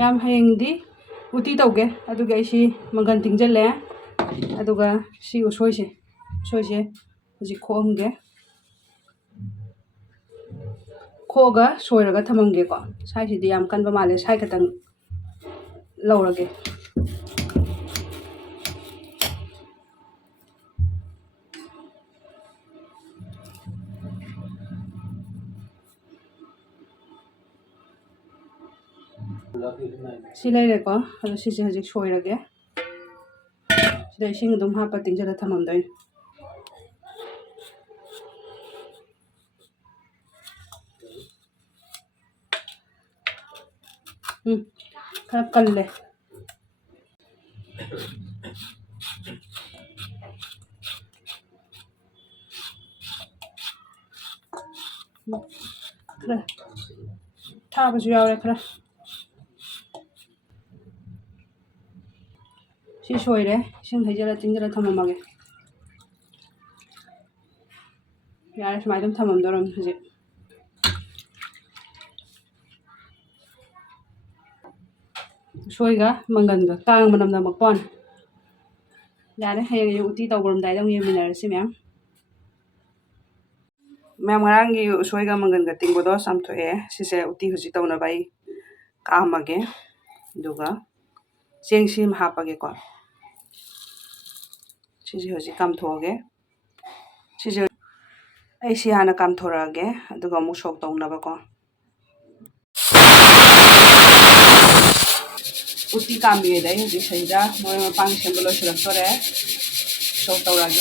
Ma'am हयेंदी उती तौगे अदुगे इसी मंगन तिंजले अदुगा सी उसोइसे उसोइसे हजि खोंगे खोगा सोयरगा थमंगे को साइसिदि याम कनबा माले साइ खतंग लौरगे सी लेरेको अदु सिसे हजि सोयरगे सिदा इसिंग दुम हापा तिंजला थममदोइन खरा कल्ले खरा थाबसु यावरे खरा सी सोयरे इसिंग हैजला तिंजला थममगे यारे सुमाइ दुम थममदोरम हजि सोयगा मंगनगा कांग मनम नमकपन यारे हयेंग उती तौबरमदाइ दम येमिनारसि मैम ngrangi सोयगा मंगनगा तिंगबदो सामथोए सिसे उती हुजि तौनबाई कामगे दुगा चेंगसिम हापगे को सिजे हुजि कामथोगे सिजे ऐसि हाना कामथोरागे अदुगा मु सोक तौनबा को उती कामिए दai हुजि सैदा मोय मपांग सेंबलो सुरक्तोरे सोक तौरागे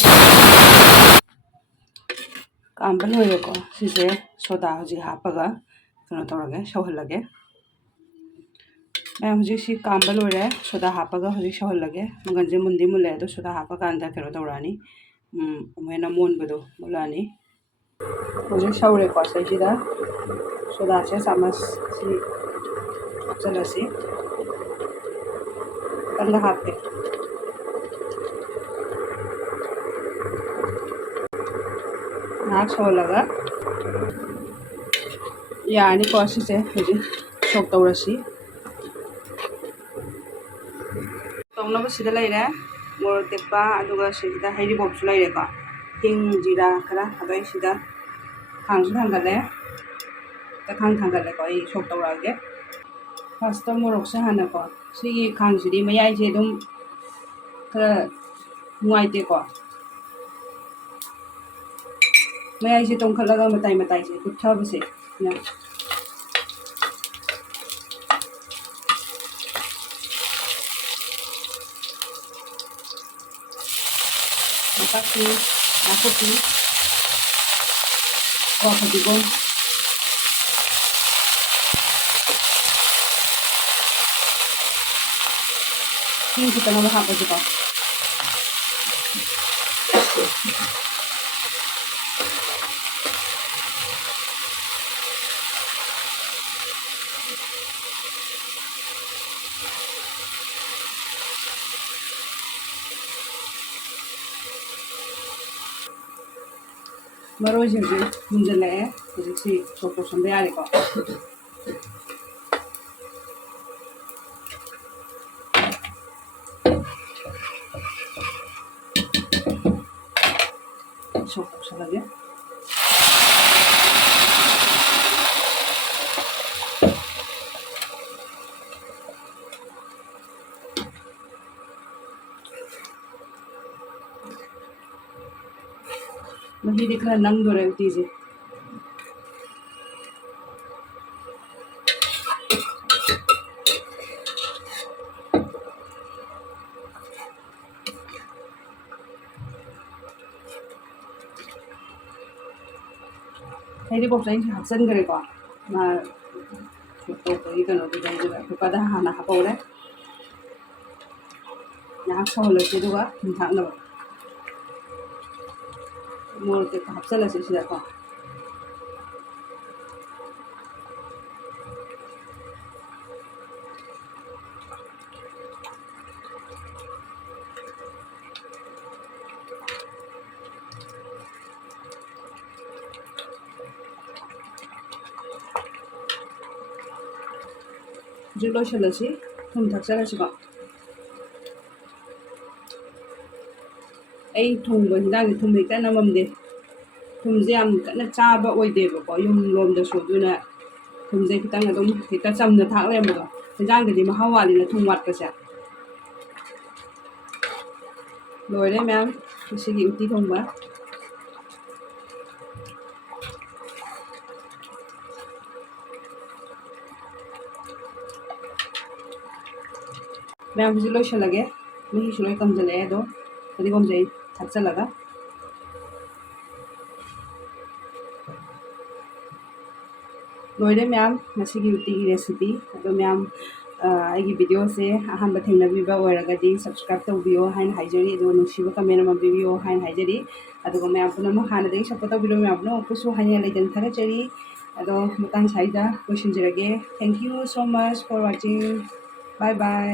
कामबल होयको सिसे सोदा हुजि हापगा कनो तौरागे सौहलगे मैम हुजि सी कामबल होरे सोदा हापगा हुजि सौहलगे मंगनजे मुंदी मुले दो सोदा हापा कांदा कनो तौरानी उमेना मोनबदो मुलानी हुजि सौरे को सैसिदा सोदा से सामस सी चलसी कंदा हापे नाक सौहलगा यानी को सिसे हुजि सोक तौरसी तौनबा सिदा लैरे मोर तेपा अदुगा सिदा हैरि बॉक्स लैरे को हिंग जीरा खरा अदोइ सिदा खांसु थांगले तखांग थांगले को ई सोक तौरागे फर्स्ट मोरक से हाना को सी खांसिदि मयाइ से दुम खरा नुआइते को मयाइ से तोंखलगा मताइ मताइ से कुथबसे ना Makasih, aku sih, oh ketigong, ini kita nambah apa juga? Baru aja menjelek, jadi si sopo sampai hari kok. Sopo lagi. Masih dikerenang dulu uti sih. Hay đi bột đánh học sinh cái quả mà một tổ cái nó đi đây rồi phải có đa hàng là học bột đấy nhà sau là cái đó mình thẳng rồi mua cái học sinh là sẽ được quả ꯍꯧꯖꯤꯛ ꯂꯣꯏꯁꯤꯜꯂꯁꯤ ꯊꯨꯝ ꯊꯥꯛꯆꯜꯂꯁꯤꯀꯣ ꯑꯩ ꯊꯣꯡꯕ ꯍꯤꯟꯖꯥꯡꯁꯦ ꯊꯨꯝ ꯍꯦꯛꯇ ꯅꯝꯃꯝꯗꯦ ꯊꯨꯝꯁꯦ ꯌꯥꯝ ꯀꯟꯅ ꯆꯥꯕ ꯑꯣꯏꯗꯦꯕꯀꯣ ꯌꯨꯝ ꯂꯣꯝꯗꯁꯨ ꯑꯗꯨꯅ ꯊꯨꯝꯁꯦ ꯈꯤꯇꯪ ꯑꯗꯨꯝ ꯍꯦꯛꯇ ꯆꯝꯅ ꯊꯥꯛ ꯂꯩꯔꯝꯕꯗꯣ ꯍꯤꯟꯖꯥꯡꯗꯗꯤ ꯃꯍꯥꯎ ꯋꯥꯠꯂꯤꯅ ꯊꯨꯝ ꯋꯥꯠꯄꯁꯦ ꯂꯣꯏꯔꯦ ꯃꯌꯥꯝ ꯉꯁꯤꯒꯤ ꯎꯇꯤ ꯊꯣꯡꯕ ꯃꯌꯥꯝ ꯍꯧꯖꯤꯛ ꯂꯣꯏꯁꯤꯜꯂꯒꯦ ꯃꯍꯤꯁꯨ ꯂꯣꯏ ꯀꯪꯁꯤꯜꯂꯛꯑꯦ ꯑꯗꯣ ꯐꯗꯤꯒꯣꯝꯁꯦ ꯑꯩ ꯊꯥꯛꯆꯜꯂꯒ ꯂꯣꯏꯔꯦ ꯃꯌꯥꯝ ꯉꯁꯤꯒꯤ ꯎꯇꯤꯒꯤ ꯔꯦꯁꯤꯄꯤ ꯑꯗꯣ ꯃꯌꯥꯝ ꯑꯩꯒꯤ ꯚꯤꯗꯤꯑꯣꯁꯦ ꯑꯍꯥꯟꯕ ꯊꯦꯡꯅꯕꯤꯕ ꯑꯣꯏꯔꯒꯗꯤ ꯁꯕꯁꯀ꯭ꯔꯥꯏꯕ ꯇꯧꯕꯤꯌꯣ ꯍꯥꯏꯅ ꯍꯥꯏꯖꯔꯤ ꯑꯗꯨꯒ ꯅꯨꯡꯁꯤꯕ ꯀꯃꯦꯟ ꯑꯃ ꯄꯤꯕꯤꯌꯣ ꯍꯥꯏꯅ ꯍꯥꯏꯖꯔꯤ ꯑꯗꯨꯒ ꯃꯌꯥꯝ ꯄꯨꯝꯅꯃꯛ ꯍꯥꯟꯅꯗꯒꯤ ꯁꯞꯄꯣꯔꯠ ꯇꯧꯕꯤꯔꯕ ꯃꯌꯥꯝ ꯄꯨꯝꯅꯃꯛꯄꯨꯁꯨ ꯍꯥꯏꯅꯤꯡꯉꯥꯏ ꯂꯩꯇꯅ ꯊꯥꯒꯠꯆꯔꯤ ꯑꯗꯣ ꯃꯇꯥꯡ ꯁ꯭ꯋꯥꯏꯗ ꯂꯣꯏꯁꯤꯟꯖꯔꯒꯦ thank you so much for watching bye by